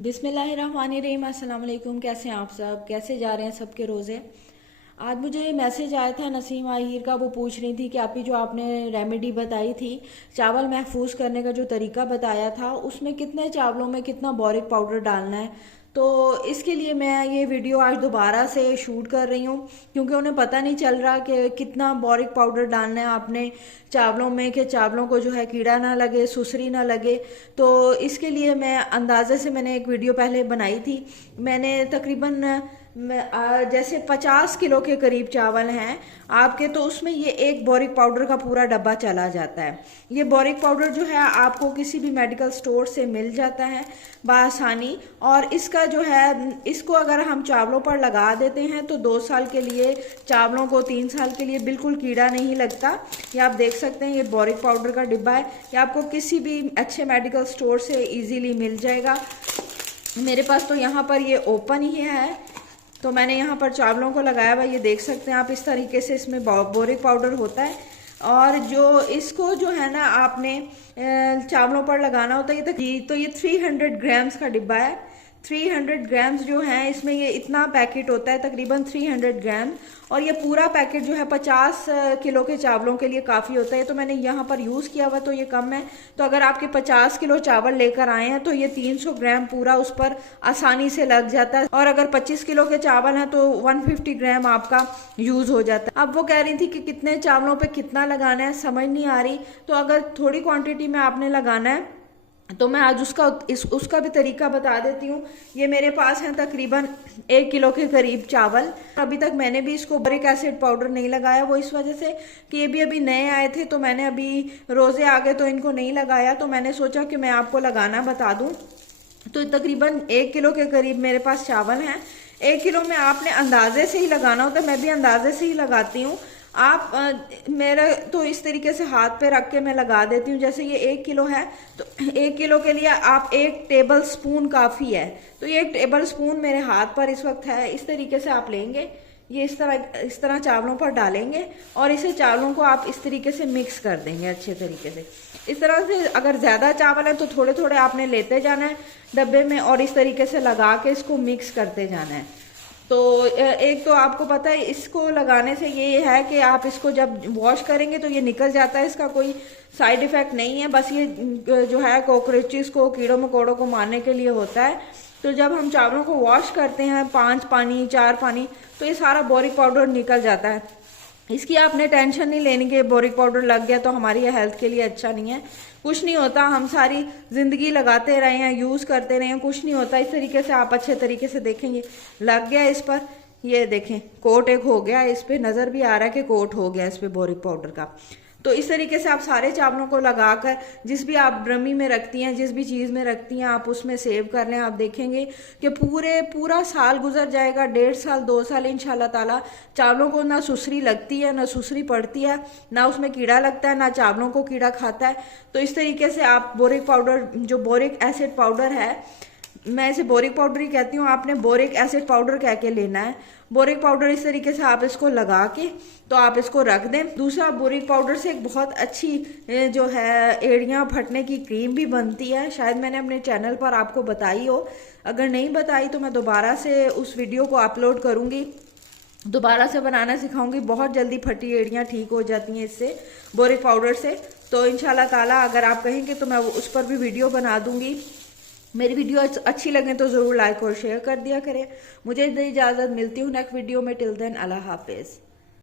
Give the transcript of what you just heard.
बिस्मिल्लाहिर्रहमानिर्रहीम। अस्सलाम वालेकुम। कैसे हैं आप सब? कैसे जा रहे हैं सबके रोज़े? आज मुझे मैसेज आया था नसीम आहिर का। वो पूछ रही थी कि आपकी जो आपने रेमेडी बताई थी चावल महफूज करने का, जो तरीका बताया था, उसमें कितने चावलों में कितना बोरिक पाउडर डालना है। तो इसके लिए मैं ये वीडियो आज दोबारा से शूट कर रही हूँ, क्योंकि उन्हें पता नहीं चल रहा कि कितना बोरिक पाउडर डालना है आपने चावलों में, कि चावलों को जो है कीड़ा ना लगे, सुसरी ना लगे। तो इसके लिए मैं अंदाजे से मैंने एक वीडियो पहले बनाई थी। मैंने तकरीबन जैसे 50 किलो के करीब चावल हैं आपके, तो उसमें ये एक बोरिक पाउडर का पूरा डब्बा चला जाता है। ये बोरिक पाउडर जो है आपको किसी भी मेडिकल स्टोर से मिल जाता है बआसानी। और इसका जो है, इसको अगर हम चावलों पर लगा देते हैं तो 2 साल के लिए चावलों को, 3 साल के लिए बिल्कुल कीड़ा नहीं लगता। ये आप देख सकते हैं, ये बोरिक पाउडर का डिब्बा है। ये आपको किसी भी अच्छे मेडिकल स्टोर से इजीली मिल जाएगा। मेरे पास तो यहाँ पर ये ओपन ही है, तो मैंने यहाँ पर चावलों को लगाया हुआ, ये देख सकते हैं आप। इस तरीके से इसमें बोरिक पाउडर होता है। और जो इसको जो है ना आपने चावलों पर लगाना होता है। तो ये 300 ग्राम्स का डिब्बा है। 300 ग्राम्स जो है इसमें, ये इतना पैकेट होता है तकरीबन 300 ग्राम। और ये पूरा पैकेट जो है 50 किलो के चावलों के लिए काफ़ी होता है। तो मैंने यहाँ पर यूज़ किया हुआ, तो ये कम है। तो अगर आपके 50 किलो चावल लेकर आए हैं तो ये 300 ग्राम पूरा उस पर आसानी से लग जाता है। और अगर 25 किलो के चावल हैं तो 150 ग्राम आपका यूज़ हो जाता है। अब वो कह रही थी कि कितने चावलों पर कितना लगाना है, समझ नहीं आ रही। तो अगर थोड़ी क्वान्टिटी में आपने लगाना है तो मैं आज उसका भी तरीका बता देती हूँ। ये मेरे पास है तकरीबन 1 किलो के करीब चावल। अभी तक मैंने भी इसको बोरिक एसिड पाउडर नहीं लगाया, वो इस वजह से कि ये भी अभी नए आए थे, तो मैंने अभी रोज़े आ गए तो इनको नहीं लगाया। तो मैंने सोचा कि मैं आपको लगाना बता दूँ। तो तकरीबन 1 किलो के करीब मेरे पास चावल हैं। 1 किलो में आपने अंदाजे से ही लगाना होता है, मैं भी अंदाजे से ही लगाती हूँ। आप मेरा तो इस तरीके से हाथ पे रख के मैं लगा देती हूँ। जैसे ये 1 किलो है तो 1 किलो के लिए आप 1 टेबल स्पून काफ़ी है। तो ये 1 टेबल स्पून मेरे हाथ पर इस वक्त है। इस तरीके से आप लेंगे, ये इस तरह चावलों पर डालेंगे और इसे चावलों को आप इस तरीके से मिक्स कर देंगे अच्छे तरीके से। इस तरह से अगर ज़्यादा चावल है तो थोड़े थोड़े आपने लेते जाना है डब्बे में और इस तरीके से लगा के इसको मिक्स करते जाना है। तो एक तो आपको पता है, इसको लगाने से ये है कि आप इसको जब वॉश करेंगे तो ये निकल जाता है, इसका कोई साइड इफ़ेक्ट नहीं है। बस ये जो है कॉकरोचेस को, कीड़ों मकोड़ों को मारने के लिए होता है। तो जब हम चावलों को वॉश करते हैं 5 पानी 4 पानी, तो ये सारा बोरिक पाउडर निकल जाता है। इसकी आपने टेंशन नहीं लेनी कि बोरिक पाउडर लग गया तो हमारी हेल्थ के लिए अच्छा नहीं है। कुछ नहीं होता, हम सारी ज़िंदगी लगाते रहे हैं, यूज़ करते रहे हैं, कुछ नहीं होता। इस तरीके से आप अच्छे तरीके से देखेंगे, लग गया इस पर। ये देखें, कोट एक हो गया, इस पर नज़र भी आ रहा है कि कोट हो गया इस पर बोरिक पाउडर का। तो इस तरीके से आप सारे चावलों को लगाकर, जिस भी आप ड्रमी में रखती हैं, जिस भी चीज़ में रखती हैं, आप उसमें सेव कर लें। आप देखेंगे कि पूरा साल गुजर जाएगा, 1.5 साल 2 साल इंशाल्लाह ताला। चावलों को ना सुसरी लगती है, ना सुसरी पड़ती है, ना उसमें कीड़ा लगता है, ना चावलों को कीड़ा खाता है। तो इस तरीके से आप बोरिक पाउडर, जो बोरिक एसिड पाउडर है, मैं इसे बोरिक पाउडर ही कहती हूँ, आपने बोरिक एसिड पाउडर कह के लेना है। बोरिक पाउडर इस तरीके से आप इसको लगा के तो आप इसको रख दें। दूसरा, बोरिक पाउडर से एक बहुत अच्छी जो है एड़ियाँ फटने की क्रीम भी बनती है। शायद मैंने अपने चैनल पर आपको बताई हो, अगर नहीं बताई तो मैं दोबारा से उस वीडियो को अपलोड करूँगी, दोबारा से बनाना सिखाऊंगी। बहुत जल्दी फटी एड़ियाँ ठीक हो जाती हैं इससे, बोरिक पाउडर से। तो इंशाल्लाह ताला अगर आप कहेंगे तो मैं उस पर भी वीडियो बना दूँगी। मेरी वीडियो अच्छी लगे तो ज़रूर लाइक और शेयर कर दिया करें। मुझे इजाज़त, मिलती हूँ नेक्स्ट वीडियो में। टिल देन, अल्लाह हाफिज़।